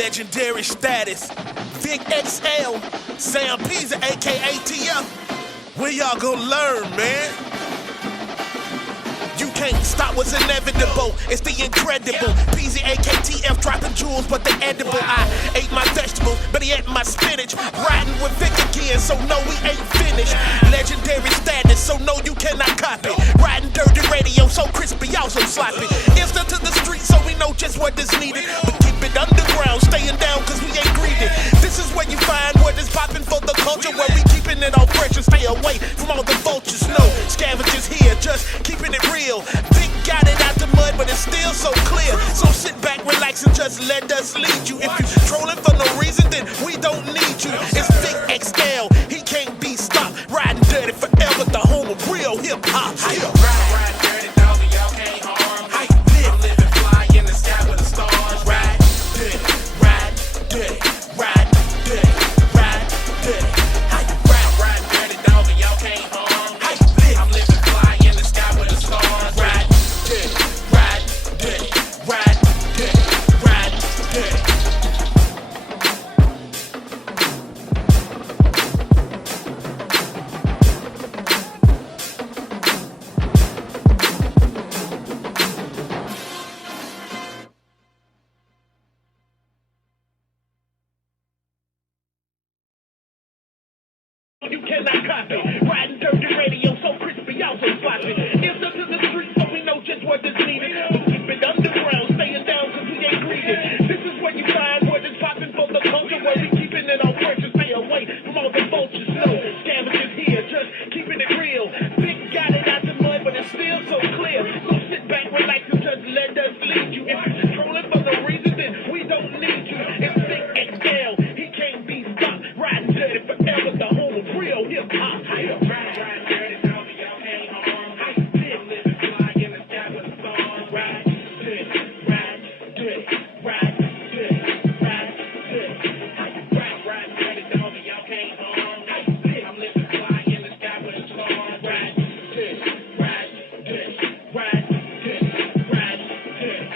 Legendary status. Vic XL, Sam Pisa, aka TF. When y'all gonna learn, man? You can't stop what's inevitable. It's the incredible. PZ, AKTF, dropping jewels, but they edible. I ate my vegetables, but he ate my spinach. Riding with Vic again, so no, we ain't finished. Legendary status, so no, you cannot copy. Riding Dirty Radio, so crispy, also sloppy. Instant to the street, so we know just what is needed. But keep it underground, staying down, cause we ain't greedy. This is where you find what is popping for the culture, where we keeping it all fresh and stay away from all the vultures. No scavengers here, just keeping it real. Vic got it out the mud, but it's still so clear. So sit back, relax, and just let us lead you. If you trolling for no reason, then we don't need you. It's Vic XL, he can't be stopped. Riding dirty forever, the home of real hip hop. Ride dirty, dog, y'all can't harm. I'm living fly in the sky with the stars. Ride dirty, ride dirty, ride dirty, ride dirty. Ride dirty, dog, y'all can't harm. I'm living fly in the sky with the stars. Ride dirty, ride dirty, ride dirty, ride dirty. You cannot copy. Riding Dirty Radio, so crispy, also sloppy. It's up to the street, so we know just what is needed. Keep it underground, staying down, cause we ain't greedy. This is where you find what is popping for the culture, where we keeping it on fresh and stay away from all the vultures. No scavengers here, just keeping it real. Vic got it out the mud, but it's still so clear. So sit back, relax, and just let us lead you. If you're trolling for no reason, then we don't need you. It's Vic XL, he can't be stopped. Riding dirty forever, the home of real hip hop. Ride dirty, dog, y'all can't harm. Living fly in the sky with the stars. Ride dirty, ride dirty, ride dirty, ride dirty. Ride dirty, dog, y'all can't harm. I'm living fly in the sky with the stars. Ride dirty, ride dirty, ride dirty, ride dirty.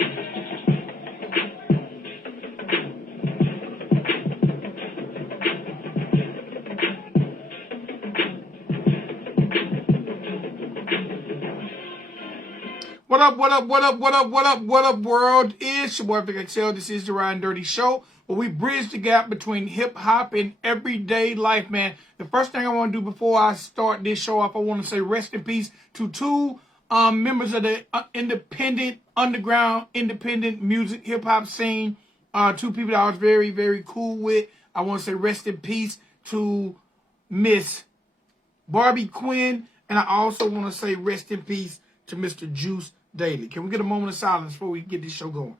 What up, what up, what up, what up, what up, what up, world? It's your boy Vic XL. This is the Ridin Durty Show, where we bridge the gap between hip-hop and everyday life, man. The first thing I want to do before I start this show off, I want to say rest in peace to two members of the underground, independent music, hip-hop scene. Two people that I was very, very cool with. I want to say rest in peace to Miss Barbie Quinn, and I also want to say rest in peace to Mr. Juice Daily. Can we get a moment of silence before we get this show going?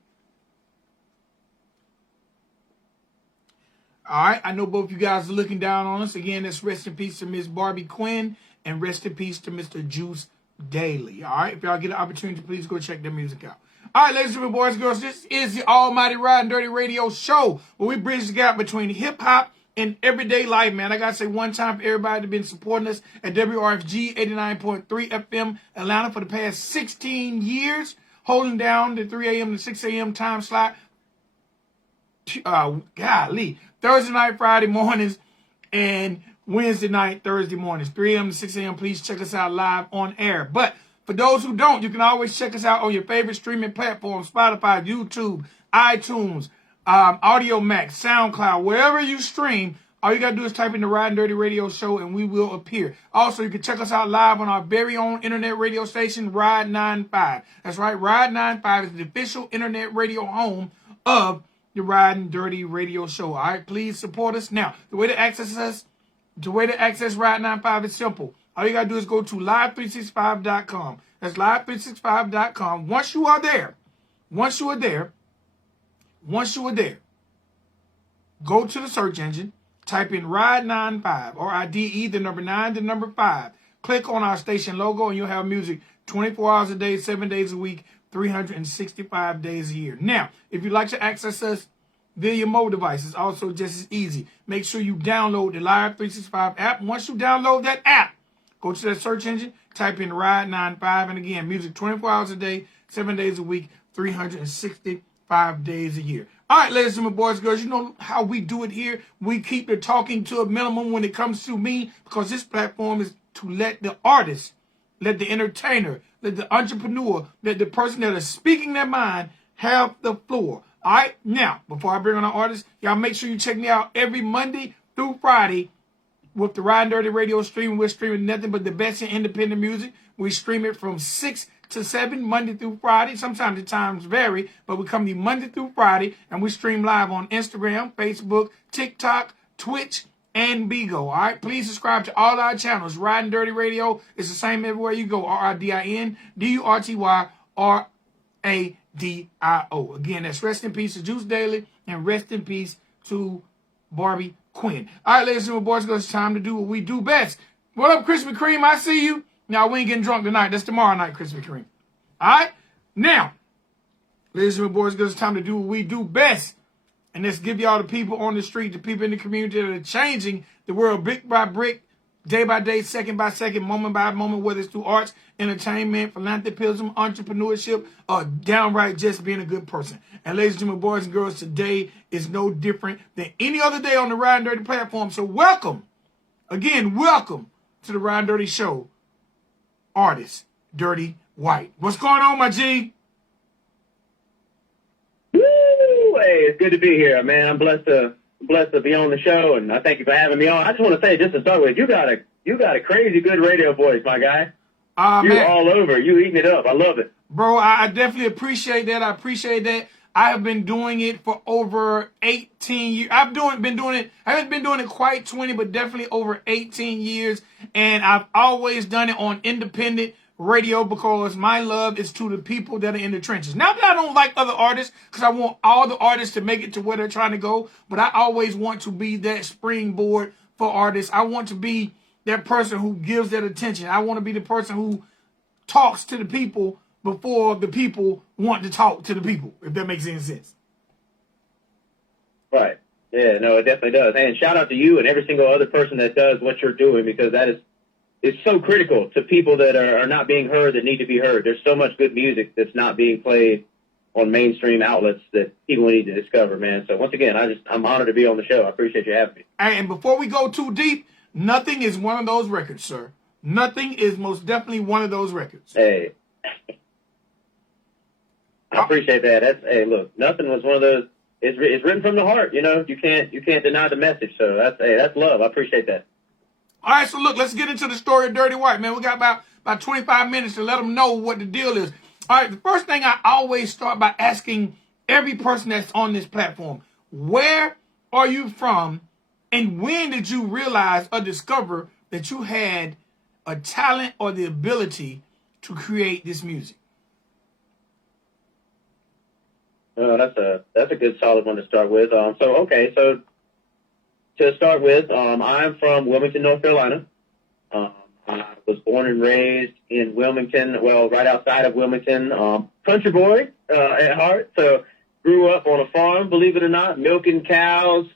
All right, I know both of you guys are looking down on us. Again, that's rest in peace to Miss Barbie Quinn and rest in peace to Mr. Juice Daily. All right, if y'all get an opportunity, please go check their music out. All right, ladies and gentlemen, boys and girls, this is the almighty Ridin Durty Radio Show, where we bridge the gap between hip-hop and everyday life, man. I got to say one time for everybody that's been supporting us at WRFG 89.3 FM Atlanta for the past 16 years, holding down the 3 a.m. to 6 a.m. time slot. Golly. Thursday night, Friday mornings, and Wednesday night, Thursday mornings, 3 a.m. to 6 a.m. Please check us out live on air. But for those who don't, you can always check us out on your favorite streaming platforms, Spotify, YouTube, iTunes, Audio Max, SoundCloud, wherever you stream. All you got to do is type in the Ridin Durty Radio Show and we will appear. Also, you can check us out live on our very own internet radio station, Ride 95. That's right, Ride 95 is the official internet radio home of the Ridin Durty Radio Show. All right, please support us. Now, the way to access us, Ride 95 is simple. All you got to do is go to live365.com. That's live365.com. Once you are there, go to the search engine, type in Ride 95, R-I-D-E, the number 9, the number 5. Click on our station logo and you'll have music 24 hours a day, 7 days a week, 365 days a year. Now, if you'd like to access us via your mobile device, it's also just as easy. Make sure you download the Live 365 app. Once you download that app, go to that search engine, type in Ride 95, and again, music 24 hours a day, 7 days a week, 365 5 days a year. All right, ladies and gentlemen, boys and girls, you know how we do it here. We keep the talking to a minimum when it comes to me, because this platform is to let the artist, let the entertainer, let the entrepreneur, let the person that is speaking their mind have the floor. All right, now, before I bring on our artists, y'all make sure you check me out every Monday through Friday with the Ridin Durty Radio stream. We're streaming nothing but the best in independent music. We stream it from 6 to 7, Monday through Friday. Sometimes the times vary, but we come to you Monday through Friday, and we stream live on Instagram, Facebook, TikTok, Twitch, and Bigo. All right, please subscribe to all our channels. Ridin Durty Radio is the same everywhere you go. RIDINDURTYRADIO. Again, that's rest in peace to Juice Daily, and rest in peace to Barbie Quinn. All right, ladies and gentlemen, boys, it's time to do what we do best. What up, Krispy Kreme? I see you. Now, we ain't getting drunk tonight. That's tomorrow night, Krispy Kreme. All right? Now, ladies and gentlemen, boys, it's time to do what we do best. And let's give y'all the people on the street, the people in the community that are changing the world brick by brick, day by day, second by second, moment by moment, whether it's through arts, entertainment, philanthropism, entrepreneurship, or downright just being a good person. And ladies and gentlemen, boys and girls, today is no different than any other day on the Ridin Durty platform. So welcome, again, welcome to the Ridin Durty Show. Artist, Dirty White. What's going on, my G? Woo! Hey, it's good to be here, man. I'm blessed to be on the show, and I thank you for having me on. I just want to say, just to start with, you got a crazy good radio voice, my guy. You're man, all over. You eating it up. I love it, bro. I definitely appreciate that. I have been doing it for over 18 years. I haven't been doing it quite 20, but definitely over 18 years. And I've always done it on independent radio because my love is to the people that are in the trenches. Not that I don't like other artists, because I want all the artists to make it to where they're trying to go, but I always want to be that springboard for artists. I want to be that person who gives that attention. I want to be the person who talks to the people before the people want to talk to the people, if that makes any sense. Right. Yeah, no, it definitely does. And shout out to you and every single other person that does what you're doing, because it's so critical to people that are not being heard, that need to be heard. There's so much good music that's not being played on mainstream outlets that people need to discover, man. So once again, I'm honored to be on the show. I appreciate you having me. And before we go too deep, Nothing is one of those records, sir. Nothing is most definitely one of those records. Hey. I appreciate that. Look, Nothing was one of those. It's written from the heart, you know. You can't deny the message. So that's love. I appreciate that. All right, so look, let's get into the story of Dirty White, man. We got about 25 minutes to let them know what the deal is. All right, the first thing I always start by asking every person that's on this platform, where are you from, and when did you realize or discover that you had a talent or the ability to create this music? That's a good solid one to start with. So to start with, I'm from Wilmington, North Carolina. I was born and raised in Wilmington, well, right outside of Wilmington. Country boy at heart. So grew up on a farm, believe it or not, milking cows,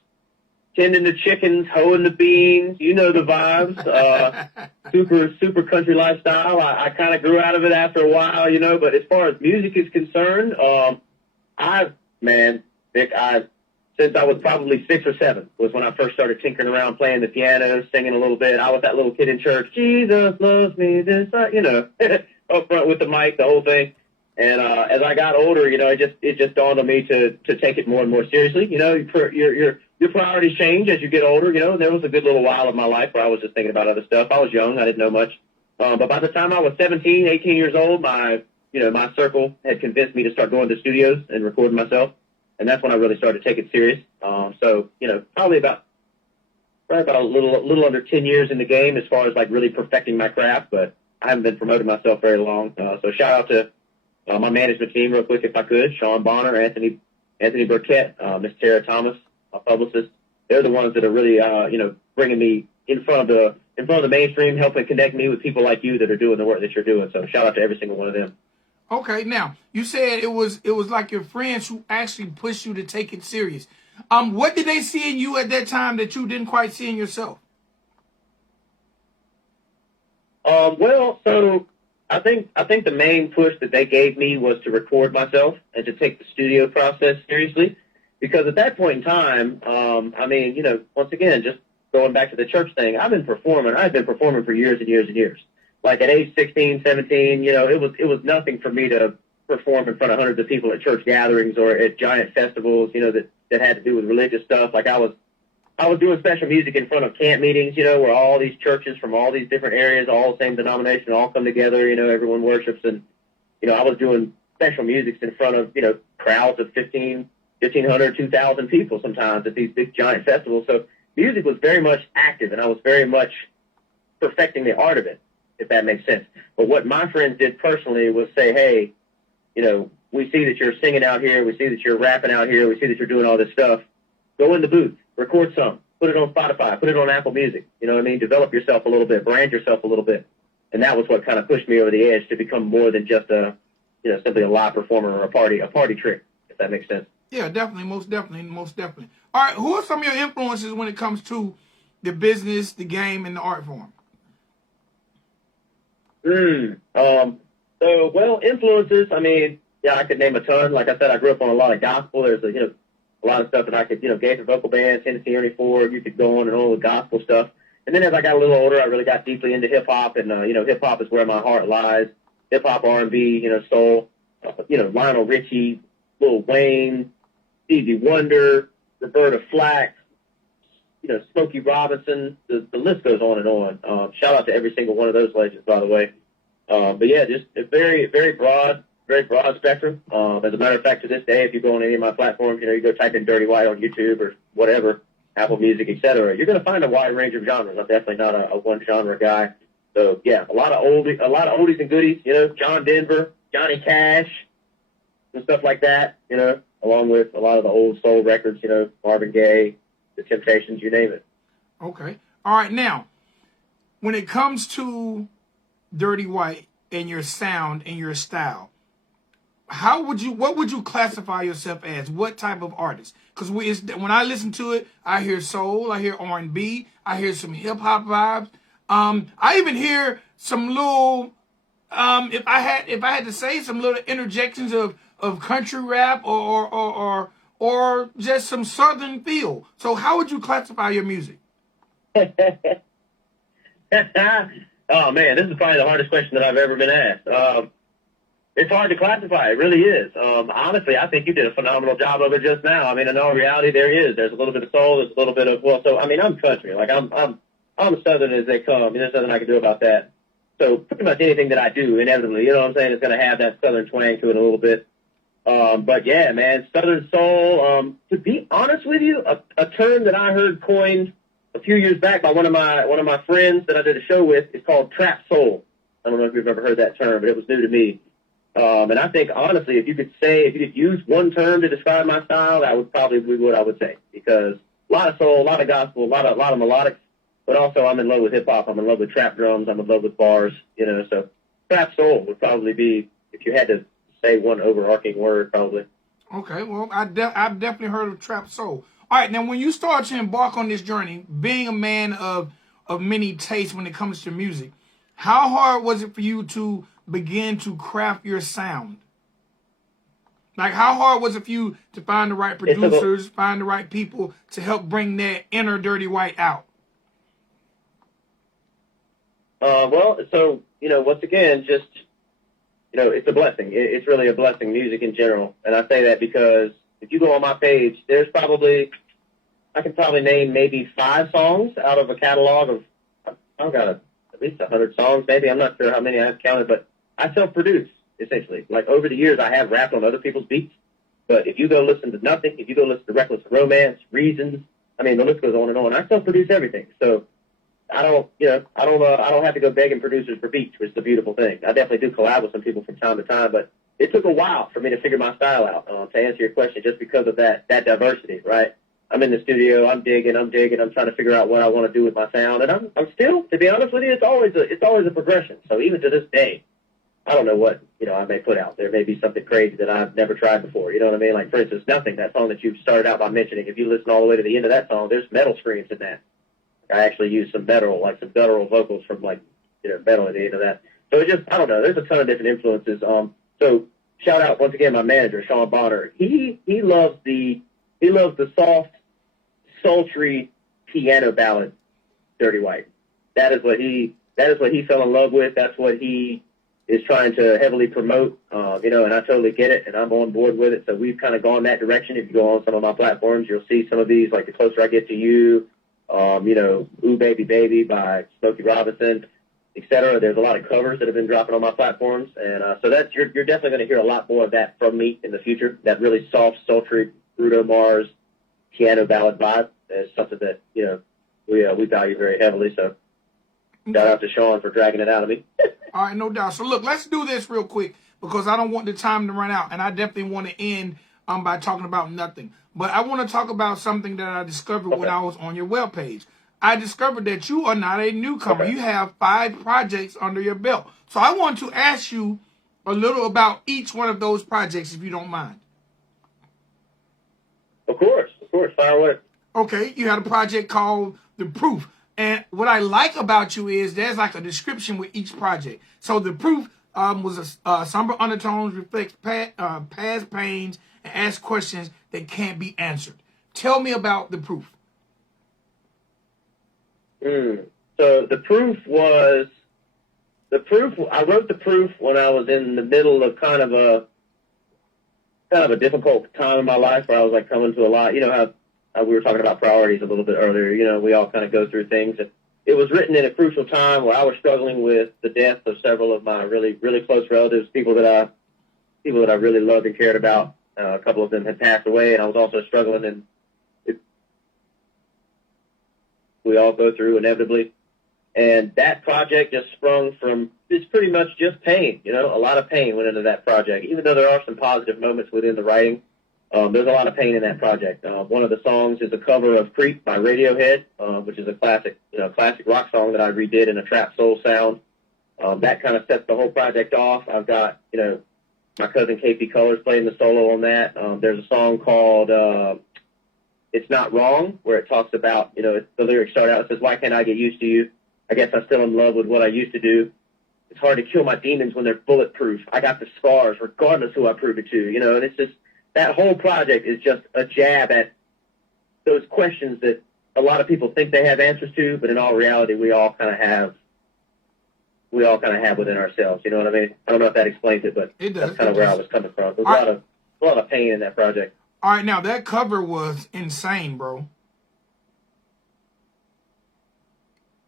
tending the chickens, hoeing the beans. You know the vibes. Super country lifestyle. I kind of grew out of it after a while, you know. But as far as music is concerned, since I was probably 6 or 7 was when I first started tinkering around, playing the piano, singing a little bit. I was that little kid in church. Jesus loves me, this, you know, up front with the mic, the whole thing. And as I got older, you know, it just dawned on me to take it more and more seriously. You know, your priorities change as you get older. You know, there was a good little while of my life where I was just thinking about other stuff. I was young, I didn't know much. But by the time I was 17, 18 years old, my circle had convinced me to start going to studios and recording myself. And that's when I really started to take it serious. So, you know, probably about a little under 10 years in the game as far as like really perfecting my craft, but I haven't been promoting myself very long. So shout out to my management team real quick, if I could. Sean Bonner, Anthony Burkett, Miss Tara Thomas, my publicist. They're the ones that are really, bringing me in front of the mainstream, helping connect me with people like you that are doing the work that you're doing. So shout out to every single one of them. Okay, now you said it was like your friends who actually pushed you to take it serious. What did they see in you at that time that you didn't quite see in yourself? So I think the main push that they gave me was to record myself and to take the studio process seriously, because at that point in time, I mean, you know, once again, just going back to the church thing, I've been performing for years and years and years. Like at age 16, 17, you know, it was nothing for me to perform in front of hundreds of people at church gatherings or at giant festivals, you know, that had to do with religious stuff. Like I was doing special music in front of camp meetings, you know, where all these churches from all these different areas, all the same denomination, all come together, you know, everyone worships. And, you know, I was doing special music in front of, you know, crowds of 1,500, 2,000 people sometimes at these big giant festivals. So music was very much active, and I was very much perfecting the art of it, if that makes sense. But what my friends did personally was say, hey, you know, we see that you're singing out here. We see that you're rapping out here. We see that you're doing all this stuff. Go in the booth, record some, put it on Spotify, put it on Apple Music. You know what I mean? Develop yourself a little bit, brand yourself a little bit. And that was what kind of pushed me over the edge to become more than just simply a live performer or a party trick, if that makes sense. Yeah, definitely, most definitely. All right, who are some of your influences when it comes to the business, the game, and the art form? Influences, I mean, yeah, I could name a ton. Like I said, I grew up on a lot of gospel. There's a lot of stuff that I could, Gaither vocal bands, Tennessee Ernie Ford, you could go on and on with gospel stuff. And then as I got a little older, I really got deeply into hip-hop, and, hip-hop is where my heart lies. Hip-hop, R&B, soul, Lionel Richie, Lil Wayne, Stevie Wonder, Roberta Flack, Smokey Robinson, the list goes on and on. Shout out to every single one of those legends, by the way. But yeah, just a very, very broad spectrum. As a matter of fact, to this day, if you go on any of my platforms, you go type in Dirty White on YouTube or whatever, Apple Music, etc., you're going to find a wide range of genres. I'm definitely not a one genre guy. So yeah, a lot of oldies and goodies. John Denver, Johnny Cash, and stuff like that. Along with a lot of the old soul records. Marvin Gaye, The Temptations, you name it. Okay. All right. Now, when it comes to Dirty White and your sound and your style, what would you classify yourself as? What type of artist? Because when I listen to it, I hear soul, I hear R&B, I hear some hip hop vibes. I even hear some little, if I had to say, some little interjections of country rap or just some southern feel. So how would you classify your music? Oh man, this is probably the hardest question that I've ever been asked. It's hard to classify. It really is. Honestly, I think you did a phenomenal job of it just now. I mean, in all reality, there's a little bit of soul. There's a little bit of, I'm country. Like I'm southern as they come. There's nothing I can do about that. So pretty much anything that I do, inevitably, is going to have that southern twang to it a little bit. But yeah, man, southern soul. To be honest with you, a term that I heard coined a few years back by one of my friends that I did a show with is called trap soul. I don't know if you've ever heard that term, but it was new to me. And I think, honestly, if you could use one term to describe my style, that would probably be what I would say. Because a lot of soul, a lot of gospel, a lot of melodics, but also I'm in love with hip-hop. I'm in love with trap drums. I'm in love with bars, So trap soul would probably be, if you had to say one overarching word, probably. Okay, well, I've definitely heard of trap soul. All right, now, when you start to embark on this journey, being a man of many tastes when it comes to music, how hard was it for you to begin to craft your sound? Like, how hard was it for you to find the right producers, find the right people to help bring that inner Dirty White out? Once again, just, it's a blessing. It's really a blessing, music in general. And I say that because if you go on my page, I can probably name maybe 5 songs out of a catalog of, I've got at least 100 songs, maybe. I'm not sure how many I've counted, but I self-produce, essentially. Like, over the years, I have rapped on other people's beats. But if you go listen to Nothing, if you go listen to Reckless Romance, Reasons, the list goes on and on. I self-produce everything. So I don't have to go begging producers for beats, which is the beautiful thing. I definitely do collab with some people from time to time, but it took a while for me to figure my style out, to answer your question, just because of that diversity, right? I'm in the studio, I'm digging, I'm trying to figure out what I want to do with my sound, and I'm still, to be honest with you, it's always a progression. So even to this day, I don't know what, I may put out. There may be something crazy that I've never tried before, you know what I mean? Like, for instance, Nothing, that song that you started out by mentioning, if you listen all the way to the end of that song, there's metal screams in that. I actually used some guttural vocals from, metal at the end of that. So it just, I don't know, there's a ton of different influences. So shout out once again my manager, Sean Bonner. He loves the soft, sultry piano ballad, Dirty White. That is what he fell in love with. That's what he is trying to heavily promote, and I totally get it, and I'm on board with it. So we've kind of gone that direction. If you go on some of my platforms, you'll see some of these, like The Closer I Get to You, Ooh Baby Baby by Smokey Robinson, etc. There's a lot of covers that have been dropping on my platforms, and so that's you're definitely going to hear a lot more of that from me in the future. That really soft, sultry Bruno Mars piano ballad vibe is something that we value very heavily. So shout out to Sean for dragging it out of me. All right, no doubt. So look, let's do this real quick because I don't want the time to run out, and I definitely want to end by talking about nothing. But I want to talk about something that I discovered when I was on your webpage. I discovered that you are not a newcomer. You have 5 projects under your belt. So I want to ask you a little about each one of those projects, if you don't mind. Of course. Fire away. Okay, you had a project called The Proof. And what I like about you is there's like a description with each project. So The Proof was somber undertones, reflects past pains, and asks questions that can't be answered. Tell me about The Proof. So I wrote The Proof when I was in the middle of kind of a difficult time in my life where I was like coming to a lot. You know how we were talking about priorities a little bit earlier. We all kind of go through things. And it was written in a crucial time where I was struggling with the death of several of my really, really close relatives, people that I really loved and cared about. A couple of them had passed away, and I was also struggling, and we all go through inevitably. And that project just sprung from, it's pretty much just pain. A lot of pain went into that project. Even though there are some positive moments within the writing, there's a lot of pain in that project. One of the songs is a cover of Creep by Radiohead, which is a classic rock song that I redid in a trap soul sound. That kind of sets the whole project off. I've got, my cousin KP Colors playing the solo on that. There's a song called It's Not Wrong, where it talks about, the lyrics start out, it says, "Why can't I get used to you? I guess I'm still in love with what I used to do. It's hard to kill my demons when they're bulletproof. I got the scars, regardless who I prove it to." And it's just, that whole project is just a jab at those questions that a lot of people think they have answers to, but in all reality, we all kind of have within ourselves. You know what I mean? I don't know if that explains it, but that's kind of where I was coming from. There's a lot of pain in that project. All right, now that cover was insane, bro.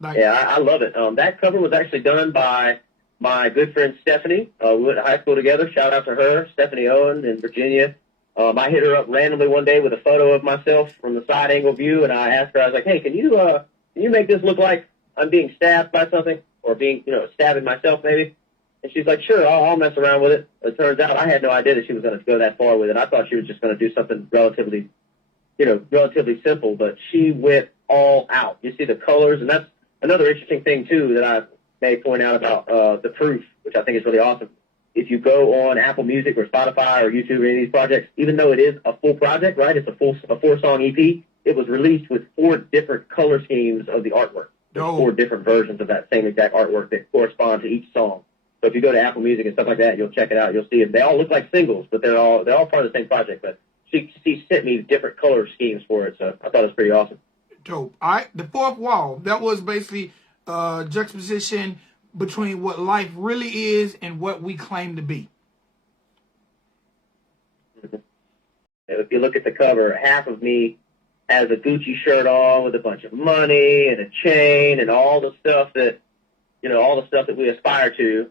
Yeah, I love it. That cover was actually done by my good friend Stephanie. We went to high school together. Shout out to her, Stephanie Owen in Virginia. I hit her up randomly one day with a photo of myself from the side angle view, and I asked her, I was like, "Hey, can you make this look like I'm being stabbed by something, or being, stabbing myself maybe?" And she's like, "Sure, I'll mess around with it." It turns out I had no idea that she was going to go that far with it. I thought she was just going to do something relatively simple, but she went all out. You see the colors, and that's another interesting thing too that I may point out about The Proof, which I think is really awesome. If you go on Apple Music or Spotify or YouTube or any of these projects, even though it is a full project, right? It's a 4-song EP. It was released with 4 different color schemes of the artwork. There's 4 different versions of that same exact artwork that correspond to each song. So if you go to Apple Music and stuff like that, you'll check it out. You'll see it. They all look like singles, but they're all part of the same project. But she sent me different color schemes for it, so I thought it was pretty awesome. Dope. All right, The Fourth Wall. That was basically juxtaposition between what life really is and what we claim to be. Mm-hmm. If you look at the cover, half of me has a Gucci shirt on with a bunch of money and a chain and all the stuff that we aspire to.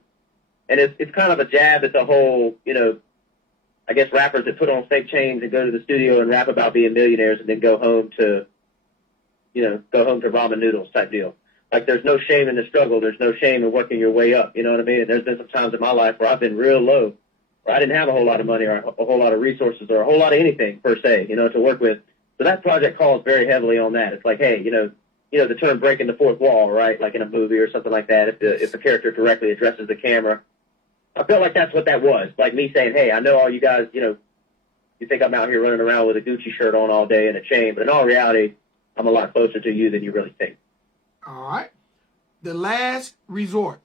And it's kind of a jab at the whole, I guess rappers that put on fake chains and go to the studio and rap about being millionaires and then go home to ramen noodles type deal. Like, there's no shame in the struggle. There's no shame in working your way up. You know what I mean? And there's been some times in my life where I've been real low, where I didn't have a whole lot of money or a whole lot of resources or a whole lot of anything per se, to work with. So that project calls very heavily on that. It's like, hey, the term breaking the fourth wall, right? Like in a movie or something like that. If the character directly addresses the camera, I felt like that's what that was. Like me saying, hey, I know all you guys, you think I'm out here running around with a Gucci shirt on all day and a chain, but in all reality, I'm a lot closer to you than you really think. All right. The Last Resort.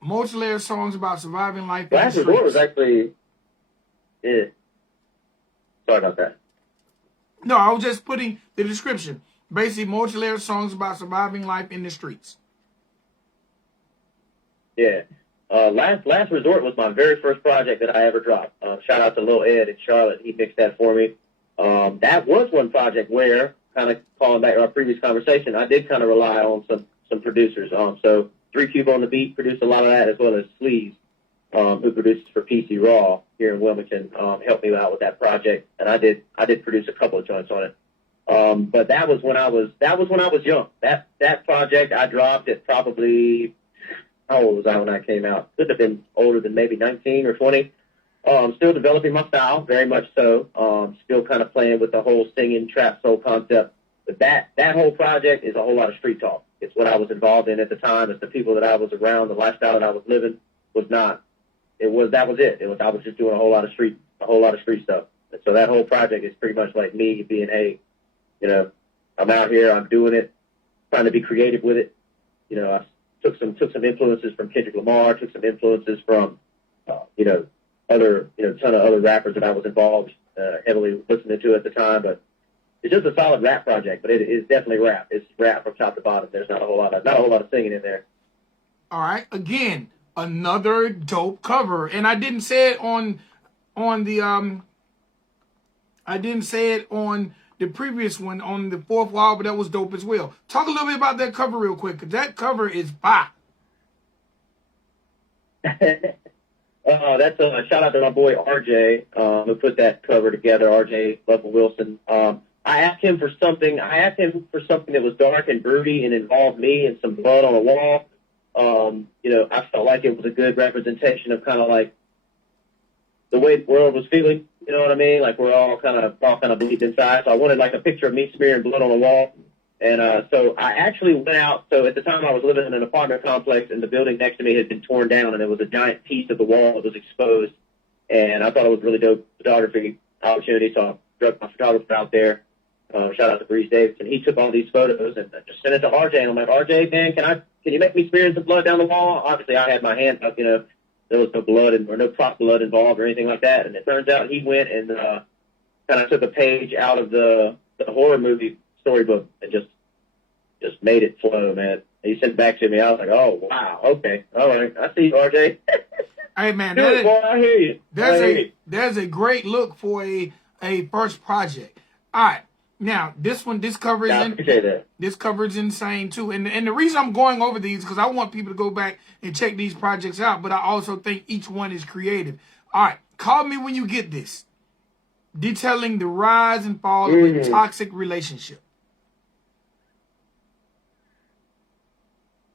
Multi-layered songs about surviving life. Last Resort was actually, yeah. Sorry about that. No, I was just putting the description. Basically, multi-layered songs about surviving life in the streets. Yeah. Last Resort was my very first project that I ever dropped. Shout out to Lil Ed in Charlotte. He mixed that for me. That was one project where, kind of calling back to our previous conversation, I did kind of rely on some producers. So 3 Cube on the beat produced a lot of that, as well as Sleaze, who produces for PC Raw here in Wilmington, helped me out with that project, and I did produce a couple of joints on it. But that was when I was young. That project I dropped at probably, how old was I when I came out? Could have been older than maybe 19 or 20. Still developing my style, very much so. Still kind of playing with the whole singing trap soul concept. But that whole project is a whole lot of street talk. It's what I was involved in at the time. It's the people that I was around. The lifestyle that I was living was not. That was it. I was just doing a whole lot of street stuff. And so that whole project is pretty much like me being, hey, I'm out here, I'm doing it, trying to be creative with it. I took some influences from Kendrick Lamar, took some influences from, other, ton of other rappers that I was involved, heavily listening to at the time. But it's just a solid rap project, but it is definitely rap. It's rap from top to bottom. There's not a whole lot of singing in there. All right. Again, another dope cover. And I didn't say it on the previous one on the fourth wall, but that was dope as well. Talk a little bit about that cover real quick, because that cover is fire. That's a shout out to my boy RJ, who put that cover together. RJ Lovell Wilson. I asked him for something that was dark and broody and involved me and some blood on a wall. I felt like it was a good representation of kind of like the way the world was feeling. You know what I mean? Like we're all kind of bleeding inside. So I wanted like a picture of me smearing blood on a wall. And so I actually went out. So at the time I was living in an apartment complex, and the building next to me had been torn down, and there was a giant piece of the wall that was exposed. And I thought it was really dope photography opportunity, so I drug my photographer out there. Shout out to Breeze Davidson. He took all these photos and just sent it to RJ. And I'm like, RJ, man, can you make me smear some blood down the wall? Obviously, I had my hands up. There was no blood or no prop blood involved or anything like that. And it turns out he went and kind of took a page out of the horror movie storybook and just made it flow, man. And he sent it back to me. I was like, oh, wow, okay, all right. I see you, RJ. Hey, man, boy, I hear you. There's a great look for a first project. All right. Now, this cover is insane too. And the reason I'm going over these, because I want people to go back and check these projects out, but I also think each one is creative. All right. Call Me When You Get This. Detailing the rise and fall of a toxic relationship.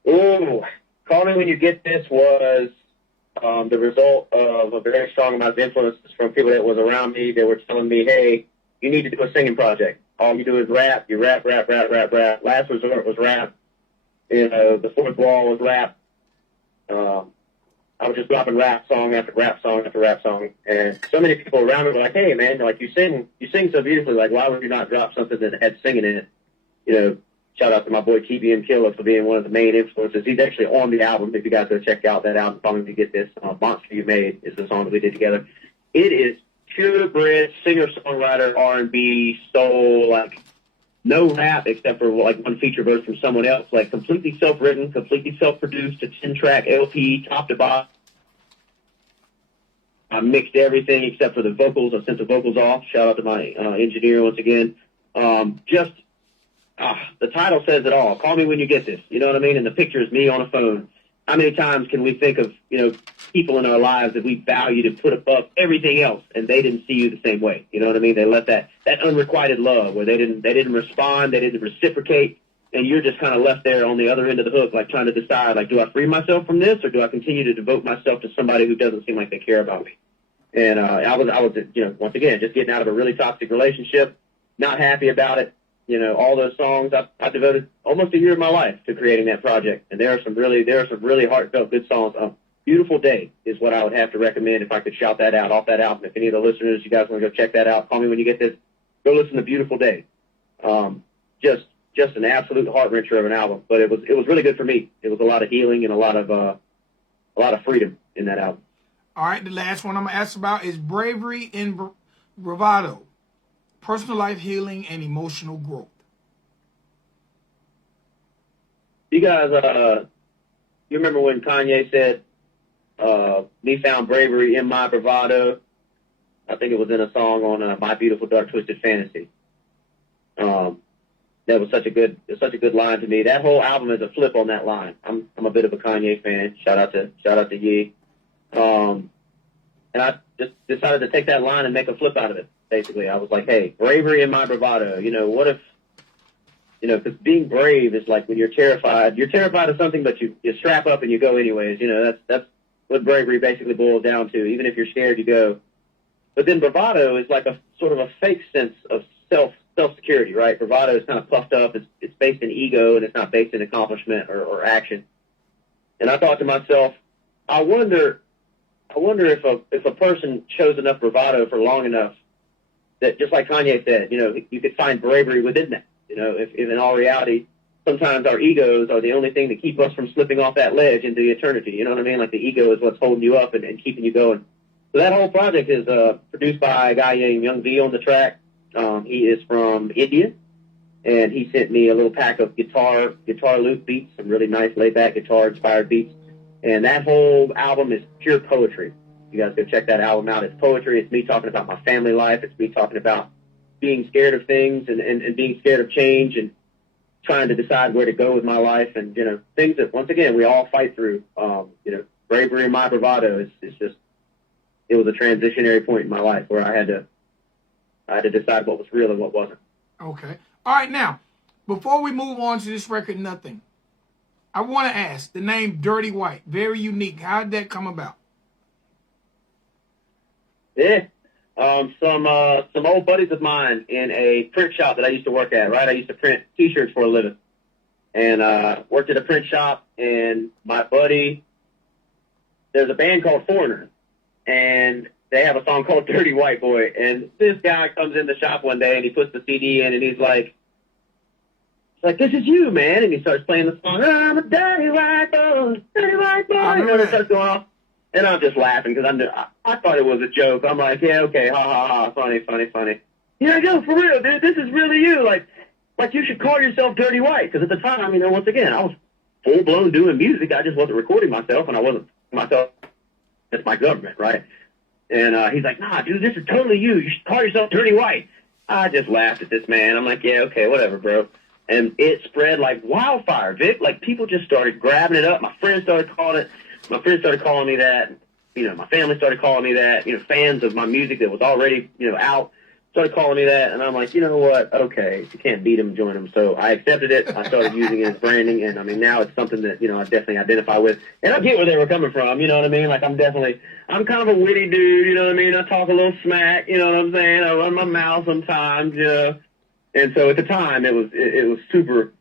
Ooh, Call Me When You Get This was the result of a very strong amount of influences from people that was around me. They were telling me, hey, you need to do a singing project. All you do is rap. You rap. Last Resort was rap. The Fourth Wall was rap. I was just dropping rap song after rap song after rap song. And so many people around me were like, hey, man, like you sing so beautifully. Like, why would you not drop something that had singing in it? Shout out to my boy TBM Killer for being one of the main influences. He's actually on the album. If you guys go check out that album, Call Me When You Get This. Monster You Made is the song that we did together. It is purebred singer-songwriter R&B soul, like no rap except for like one feature verse from someone else, like completely self-written, completely self-produced, a 10-track LP, top to bottom. I mixed everything except for the vocals. I sent the vocals off. Shout out to my engineer once again. The title says it all. Call Me When You Get This. You know what I mean? And the picture is me on a phone. How many times can we think of, people in our lives that we value to put above everything else, and they didn't see you the same way? You know what I mean? They let that unrequited love where they didn't respond, they didn't reciprocate, and you're just kind of left there on the other end of the hook, like trying to decide, like, do I free myself from this, or do I continue to devote myself to somebody who doesn't seem like they care about me? And I was, once again, just getting out of a really toxic relationship, not happy about it. All those songs, I devoted almost a year of my life to creating that project. And there are some really heartfelt good songs. Beautiful Day is what I would have to recommend if I could shout that out off that album. If any of the listeners, you guys want to go check that out, Call Me When You Get This, go listen to Beautiful Day. Just an absolute heart wrencher of an album. But it was really good for me. It was a lot of healing and a lot of freedom in that album. All right, the last one I'm going to ask about is bravery and bravado, personal life healing, and emotional growth. You guys, you remember when Kanye said, me found bravery in my bravado? I think it was in a song on My Beautiful Dark Twisted Fantasy. That was such a good line to me. That whole album is a flip on that line. I'm a bit of a Kanye fan. Shout out to Ye. And I just decided to take that line and make a flip out of it. Basically, I was like, hey, bravery in my bravado. What if, because being brave is like when you're terrified. You're terrified of something, but you strap up and you go anyways. That's what bravery basically boils down to. Even if you're scared, you go. But then bravado is like a sort of a fake sense of self-security, right? Bravado is kind of puffed up. It's based in ego, and it's not based in accomplishment or action. And I thought to myself, I wonder if a person shows enough bravado for long enough that, just like Kanye said, you could find bravery within that. If in all reality, sometimes our egos are the only thing that keep us from slipping off that ledge into eternity. You know what I mean? Like the ego is what's holding you up and keeping you going. So that whole project is produced by a guy named Young V on the track. He is from India, and he sent me a little pack of guitar loop beats, some really nice laid-back guitar-inspired beats. And that whole album is pure poetry. You guys go check that album out. It's poetry. It's me talking about my family life. It's me talking about being scared of things and being scared of change and trying to decide where to go with my life and, things that, once again, we all fight through. Bravery and my bravado is just, it was a transitionary point in my life where I had to decide what was real and what wasn't. Okay. All right, now, before we move on to this record, Nothing, I want to ask, the name Dirty White, very unique. How did that come about? Yeah. Some old buddies of mine in a print shop that I used to work at, right? I used to print T-shirts for a living. And worked at a print shop, and my buddy, there's a band called Foreigner, and they have a song called Dirty White Boy. And this guy comes in the shop one day, and he puts the CD in, and he's like, this is you, man. And he starts playing the song, I'm a dirty white boy, dirty white boy. And it starts going off. And I'm just laughing because I thought it was a joke. I'm like, yeah, okay, ha, ha, ha, funny. Yeah, yo, for real, dude, this is really you. Like you should call yourself Dirty White. Because at the time, once again, I was full-blown doing music. I just wasn't recording myself, and I wasn't myself. That's my government, right? And he's like, nah, dude, this is totally you. You should call yourself Dirty White. I just laughed at this man. I'm like, yeah, okay, whatever, bro. And it spread like wildfire, Vic. Like, people just started grabbing it up. My friends started calling me that. My family started calling me that. Fans of my music that was already, out started calling me that. And I'm like, you know what? Okay, if you can't beat them, join them. So I accepted it. I started using it as branding. And, now it's something that, I definitely identify with. And I get where they were coming from, you know what I mean? Like, I'm kind of a witty dude, you know what I mean? I talk a little smack, you know what I'm saying? I run my mouth sometimes, And so at the time, it was super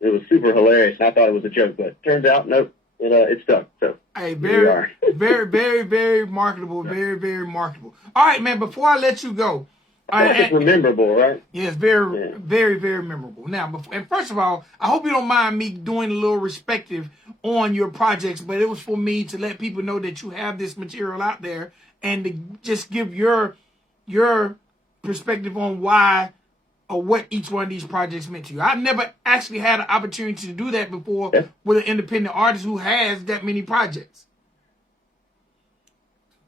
hilarious. I thought it was a joke, but turns out, nope. It stuck. So hey, very, very, very, very marketable. Very, very marketable. All right, man. Before I let you go, it's memorable, right? Yes, very, very, very memorable. Now, and first of all, I hope you don't mind me doing a little respective on your projects, but it was for me to let people know that you have this material out there and to just give your perspective on why or what each one of these projects meant to you. I've never actually had an opportunity to do that before with an independent artist who has that many projects.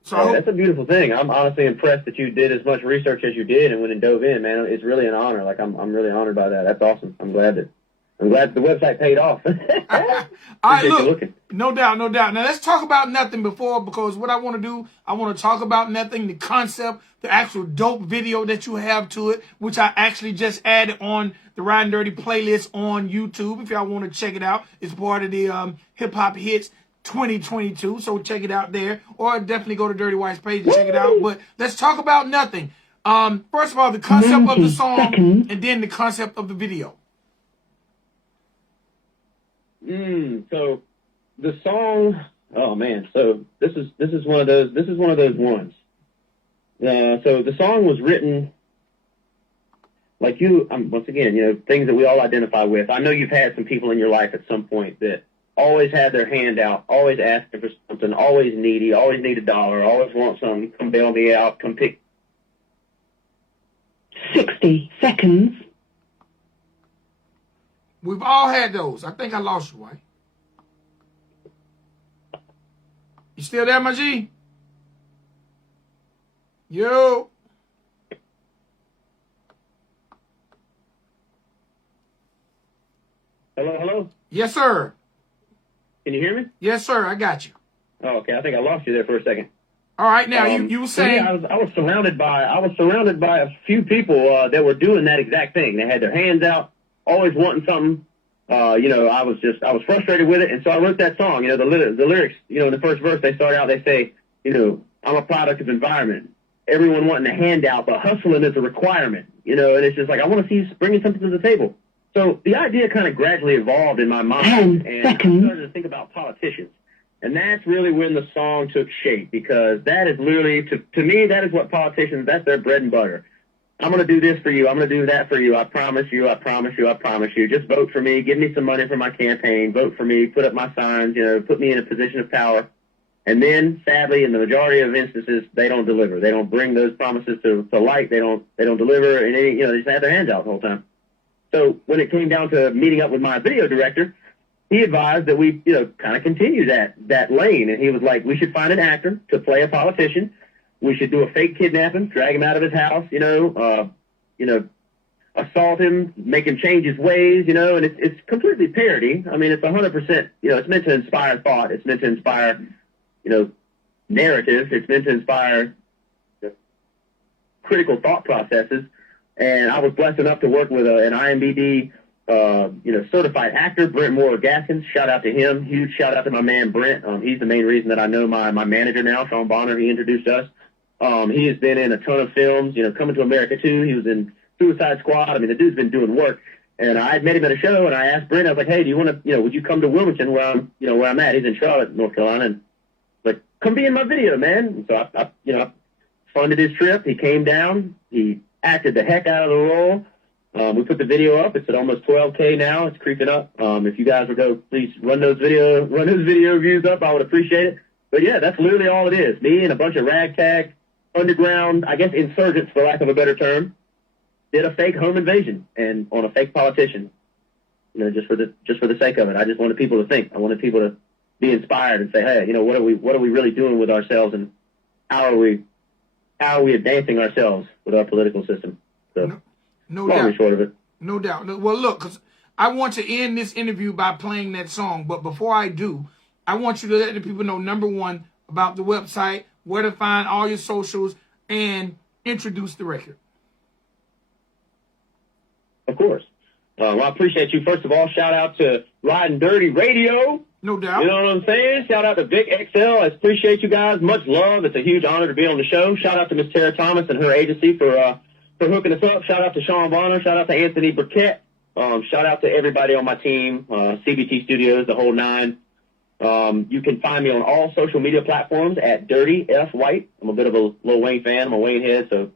So that's a beautiful thing. I'm honestly impressed that you did as much research as you did and went and dove in, man. It's really an honor. Like, I'm really honored by that. That's awesome. I'm glad the website paid off. All right, look, no doubt. Now let's talk about Nothing because what I want to do, I want to talk about Nothing, the concept, the actual dope video that you have to it, which I actually just added on the Ridin Durty playlist on YouTube. If y'all want to check it out, it's part of the Hip Hop Hits 2022, so check it out there, or definitely go to Dirty White's page and check it out. But let's talk about Nothing. First of all, the concept of the song, and then the concept of the video. So the song, oh man, so this is one of those ones. So the song was written like once again, things that we all identify with. I know you've had some people in your life at some point that always had their hand out, always asking for something, always needy, always need $1, always want something, come bail me out, come pick. 60 seconds. We've all had those. I think I lost you, White. You still there, my G? Yo. Hello, hello? Yes, sir. Can you hear me? Yes, sir. I got you. Oh, okay. I think I lost you there for a second. All right. Now, you were saying... Yeah, I was surrounded by a few people that were doing that exact thing. They had their hands out, always wanting something. You know, I was frustrated with it, and so I wrote that song. You know, the lyrics, you know, in the first verse, they start out, they say, you know, I'm a product of environment. Everyone wanting a handout, but hustling is a requirement. You know, and it's just like, I want to see you bringing something to the table. So the idea kind of gradually evolved in my mind, and I started to think about politicians. And that's really when the song took shape, because that is literally, to me, that is what politicians, that's their bread and butter. I'm going to do this for you. I'm going to do that for you. I promise you. I promise you. I promise you. Just vote for me. Give me some money for my campaign. Vote for me. Put up my signs. You know, put me in a position of power. And then, sadly, in the majority of instances, they don't deliver. They don't bring those promises to light. They don't deliver. And they, you know, they just have their hands out the whole time. So when it came down to meeting up with my video director, he advised that we, you know, kind of continue that lane. And he was like, we should find an actor to play a politician. We should do a fake kidnapping, drag him out of his house, you know, assault him, make him change his ways, you know, and it's completely parody. I mean, it's 100%, you know, it's meant to inspire thought. It's meant to inspire, you know, narrative. It's meant to inspire critical thought processes. And I was blessed enough to work with an IMDb, you know, certified actor, Brent Moore-Gaskins. Shout out to him. Huge shout out to my man, Brent. He's the main reason that I know my manager now, Sean Bonner. He introduced us. He has been in a ton of films, you know, Coming to America 2. He was in Suicide Squad. I mean, the dude's been doing work. And I had met him at a show, and I asked Brent, I was like, hey, do you want to, you know, would you come to Wilmington where I'm at? He's in Charlotte, North Carolina. And like, come be in my video, man. And so I you know, funded his trip. He came down. He acted the heck out of the role. We put the video up. It's at almost 12K now. It's creeping up. If you guys would go, please run those video views up. I would appreciate it. But yeah, that's literally all it is. Me and a bunch of ragtag, underground, I guess insurgents, for lack of a better term, did a fake home invasion and on a fake politician. You know, just for the sake of it. I just wanted people to think. I wanted people to be inspired and say, hey, you know, what are we really doing with ourselves, and how are we advancing ourselves with our political system? So, no doubt. Short of it. No doubt. Well, look, because I want to end this interview by playing that song. But before I do, I want you to let the people know, number one, about the website, where to find all your socials, and introduce the record. Of course. Well, I appreciate you. First of all, shout out to Ridin Durty Radio. No doubt. You know what I'm saying? Shout out to Vic XL. I appreciate you guys. Much love. It's a huge honor to be on the show. Shout out to Miss Tara Thomas and her agency for hooking us up. Shout out to Sean Bonner. Shout out to Anthony Burkett. Shout out to everybody on my team, CBT Studios, the whole nine. You can find me on all social media platforms at dirtyfwhite. I'm a bit of a Lil Wayne fan. I'm a Wayne head, so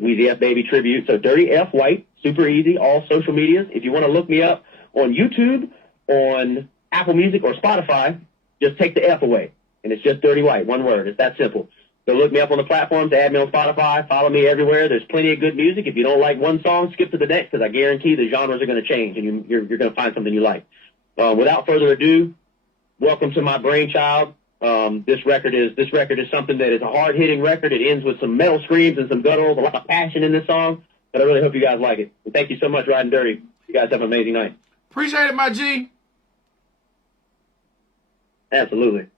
Weezy F Baby tribute. So dirtyfwhite, super easy, all social medias. If you want to look me up on YouTube, on Apple Music or Spotify, just take the F away, and it's just Dirty White, one word. It's that simple. So look me up on the platforms, add me on Spotify, follow me everywhere. There's plenty of good music. If you don't like one song, skip to the next, because I guarantee the genres are going to change, and you're going to find something you like. Without further ado, welcome to my brainchild. This record is something that is a hard-hitting record. It ends with some metal screams and some gutturals, a lot of passion in this song, and I really hope you guys like it. And thank you so much, Ridin Durty. You guys have an amazing night. Appreciate it, my G. Absolutely.